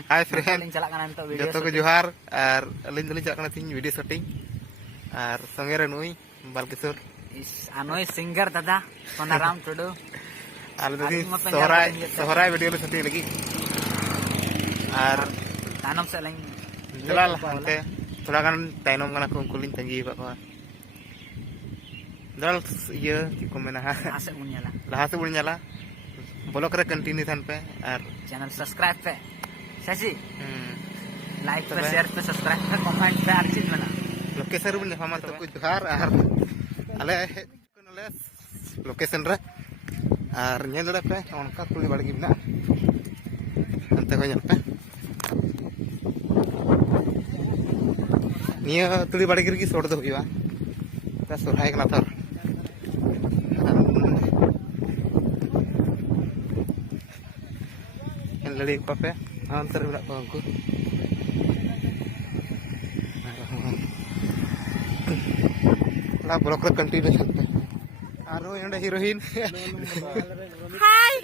hi friend चला करना तो वीडियो जो को जोहार और अलिन दलिन चला करना तीन वीडियो शूटिंग और संगे रे नुई बालकिशोर इस अनोय सिंगर दादा सोनाराम टुडू आले ददी सोहराय वीडियो ले शूटिंग लगी और तानम से लाइन चला हंते थोड़ा गान ताइनम गाना को उनको लिन तंगी बाबा दल ये को मेना आसे उन्याला लहा से बुनियाला ब्लॉग रे कंटिन्यू थान पे और चैनल सब्सक्राइब पे शशि लाइक पे शेयर पे सब्सक्राइब पे कमेंट पे हर चीज में लोकेशन रे फामा तो कुछ जोहार और आले कोनले लोकेशन रे और नेल रे पे उनका तुली बड़गी ना अंते को पे निया तुली बड़गी री सोड़ दो हुआ ता सोराय कना थर लड़ी पे अंतर बड़ा को उनको ना ब्लॉग रे कंटिन्यू चलते आरो एंडे हीरोइन हाय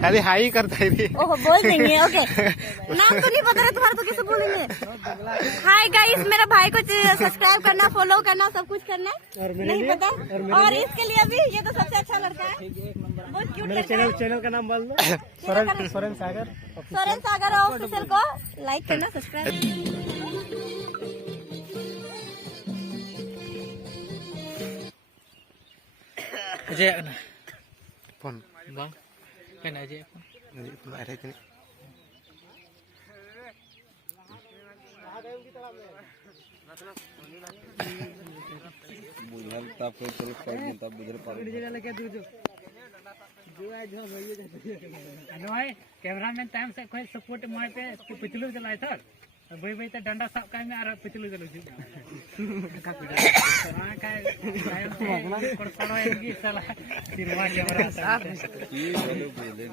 खाली हाई करता है ओह बोल देंगे ओके नाम तो नहीं पता है तुम्हारा तो कैसे बोलेंगे हाय गाइस मेरा भाई को सब्सक्राइब करना फॉलो करना सब कुछ करना नहीं पता और इसके लिए भी ये तो सबसे अच्छा लड़का है बहुत क्यूट लड़का है चैनल का नाम बोल दो सोरेन सागर ऑफिशियल को लाइक करना subscribe Ajay phone bang kan aja phone अरे कने बुझल तब कोई तरफ कर तब बुझल पर जगह लगे दू जो आज हम भइए जाते अनोय कैमरामैन टाइम से कोई सपोर्ट मारते कि पिछलू चलाए था भाई भाई तो डंडा साफ का में और पिछलू चलो जी का कुछ हां का टाइम पर पड़ो है साला सिरवा कैमरा साफ की बोलो बोलेन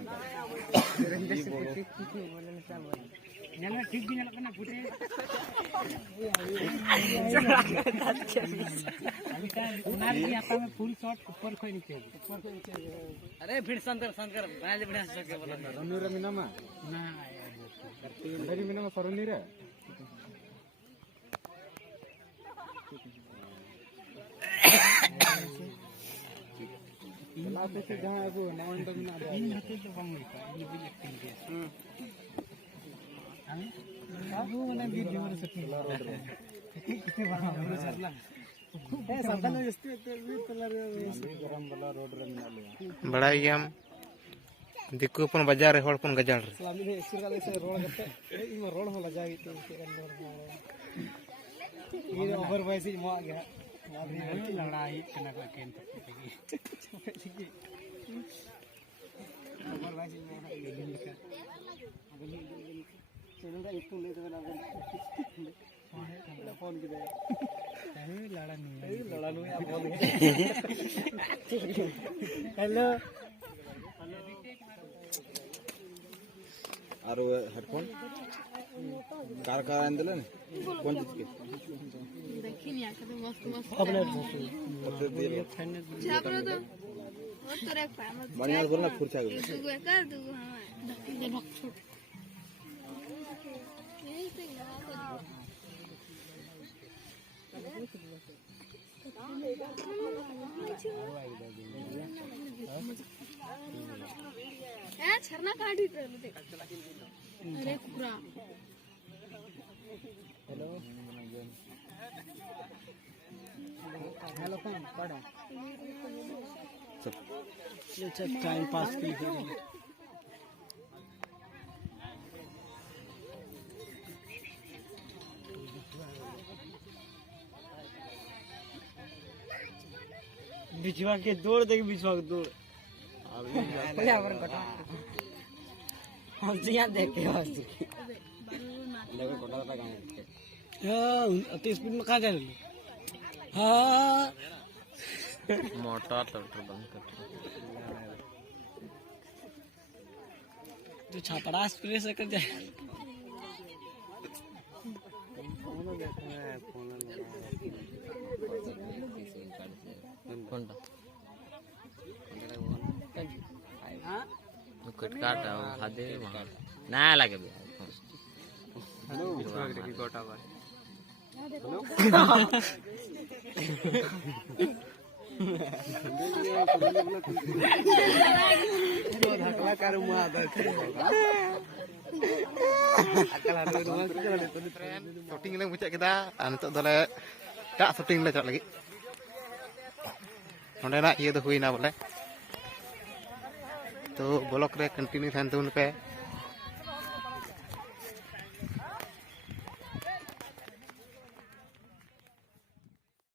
नेला ठीक भी नेला कना फुटे अभी का नार की आता में फुल शॉट ऊपर कोई नीचे अरे फिर संतर संतर बाज बढ़िया से के बोला रनु रे मिनामा ना मेरी मिनामा सरनी रे लास्ट से जहां अब नाइन तक ना इन हते तो बंग का इन भी एक्टिंग के हमें बाबू ने वीडियो में सेटिंग कितने बड़ा सरला ए साधन जस्ती भी कलर गरम वाला रोड रे मिना ले बड़ा ही हम दिक्कु पन बाजार रे होड़ पन गजाल रे स्वामी ने इसर का से रोड करते इन रोड हो लगा तो के अंदर ये ओवर वॉइस मो आ गया लड़ाई कना को केन ओवर वॉइस में लिखा चैनल का एक ले देना फोन के दे लड़ा नहीं फोन हेलो और हेडफोन कार अंदले कौन चीज के देखिए नहीं आके तो मस्त मस्त अपने छापरो तो और तोरे फेमस बढ़िया करना खुरचा के दुगो कर दुगो हमार यही से झरना कहाँ ढीट रहे देख अरे पूरा हेलो कौन पढ़ो ये टाइम पास की बिछवा के दौड़ देख बिछवा के दौड़ पहले और कटा हंसियां देख के हंस लगे कोटा का काम हां अति स्पीड में कहां जा रही हां मोटा ट्रैक्टर बंद कर तो छापड़ा स्प्रे से कर जाए फोन कटकाट हादे वहाँ ना लगे शूटिंग ले मुचाद केदा नितोग दले एटा शूटिंग ले चला लगी नोंडेना इये दो हुईना बोले तो ब्लॉग रे कंटिन्यू थान तबन पे